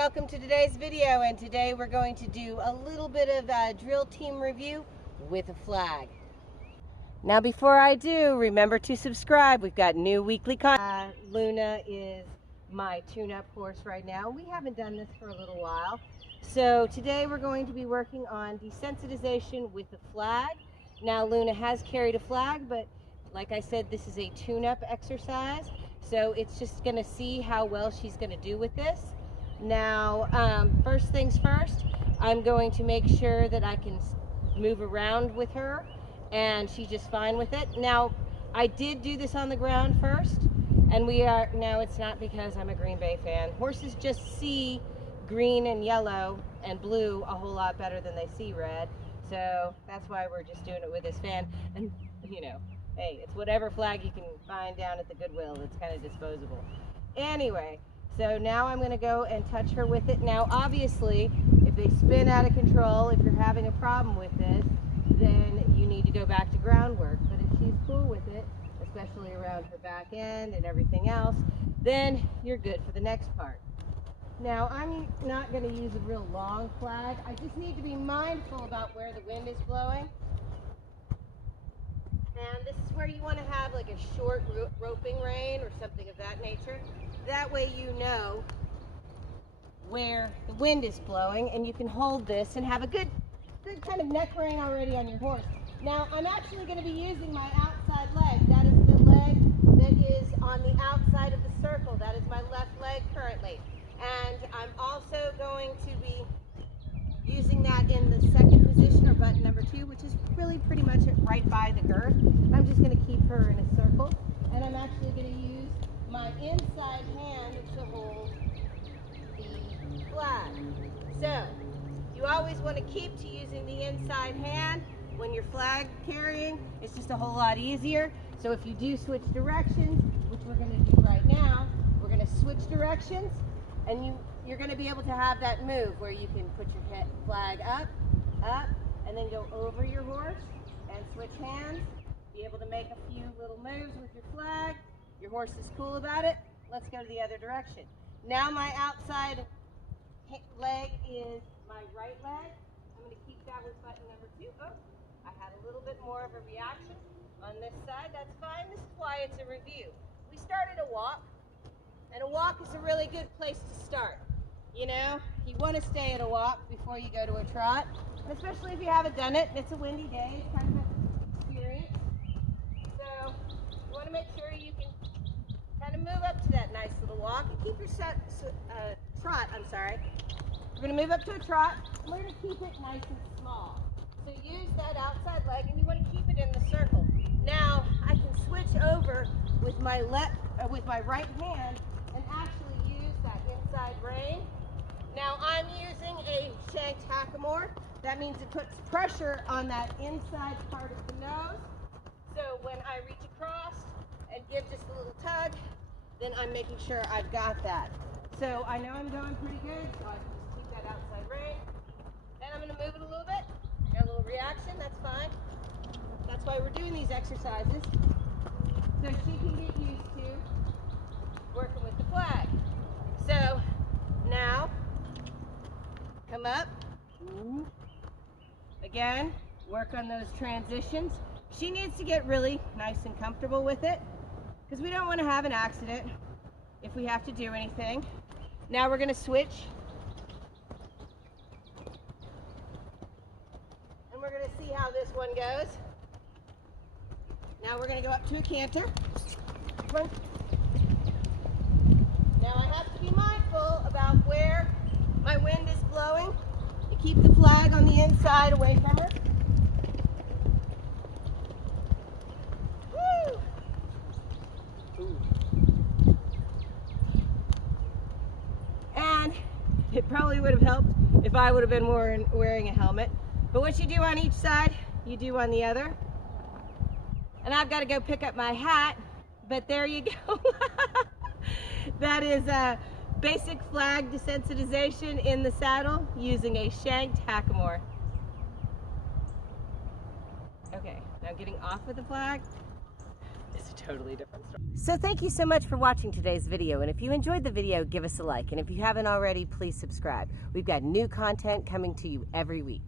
welcome to today's video, and today we're going to do a little bit of a drill team review with a flag. Now before I do, remember to subscribe. We've got new weekly content. Luna is my tune-up horse right now. We haven't done this for a little while. So today we're going to be working on desensitization with a flag. Now Luna has carried a flag, but like I said, this is a tune-up exercise. So it's just gonna see how well she's gonna do with this. Now, first things first, I'm going to make sure that I can move around with her and she's just fine with it. Now, I did do this on the ground first, and now it's not because I'm a Green Bay fan. Horses just see green and yellow and blue a whole lot better than they see red. So that's why we're just doing it with this fan. And you know, hey, it's whatever flag you can find down at the Goodwill. It's kind of disposable. Anyway, so now I'm going to go and touch her with it. Now, obviously, if they spin out of control, if you're having a problem with this, then you need to go back to groundwork. But if she's cool with it, especially around her back end and everything else, then you're good for the next part. Now, I'm not going to use a real long flag. I just need to be mindful about where the wind is blowing. And this is where you want to have like a short roping rein or something of that nature. That way you know where the wind is blowing, and you can hold this and have a good kind of neck rein already on your horse. Now, I'm actually going to be using my outside leg. That is the leg that is on the outside of the circle. That is my left leg currently. And I'm also going to be using that in the second position, or button number 2, which is really pretty much right by the girth. I'm just going to keep her in a circle, and I'm actually going to use my inside hand to hold the flag. So you always want to keep to using the inside hand when you're flag carrying. It's just a whole lot easier. So if you do switch directions, which we're going to do right now, we're going to switch directions, and you're going to be able to have that move where you can put your flag up, and then go over your horse and switch hands. Be able to make a few little moves with your flag. Your horse is cool about it. Let's go to the other direction. Now my outside leg is my right leg. I'm going to keep that with button number 2. Oh, I had a little bit more of a reaction on this side. That's fine. This is why it's a review. We started a walk, and a walk is a really good place to start. You know, you want to stay at a walk before you go to a trot, and especially if you haven't done it. It's a windy day. It's kind of an experience. So you want to make sure you can kind of move up to that nice little walk and keep your trot. We're going to move up to a trot. We're going to keep it nice and small. So use that outside leg, and you want to keep it in the circle. Now I can switch over with my right hand and actually use that inside rein. Now I'm using a shanked hackamore. That means it puts pressure on that inside part of the nose. So when I reach across and give just a little tug, then I'm making sure I've got that. So I know I'm going pretty good, so I can just keep that outside rein. Then I'm going to move it a little bit. Got a little reaction, that's fine. That's why we're doing these exercises, so she can get used to working with the flag. So now, come up. Again, work on those transitions. She needs to get really nice and comfortable with it, because we don't want to have an accident if we have to do anything. Now we're going to switch, and we're going to see how this one goes. Now we're going to go up to a canter. Now I have to be mindful about where my wind is blowing to keep the flag on the inside away from her. And it probably would have helped if I would have been wearing a helmet. But what you do on each side, you do on the other. And I've got to go pick up my hat, but there you go. That is a basic flag desensitization in the saddle using a shanked hackamore. Okay, now getting off of the flag. it's a totally different story. So thank you so much for watching today's video, and if you enjoyed the video, give us a like, and if you haven't already, please subscribe. We've got new content coming to you every week.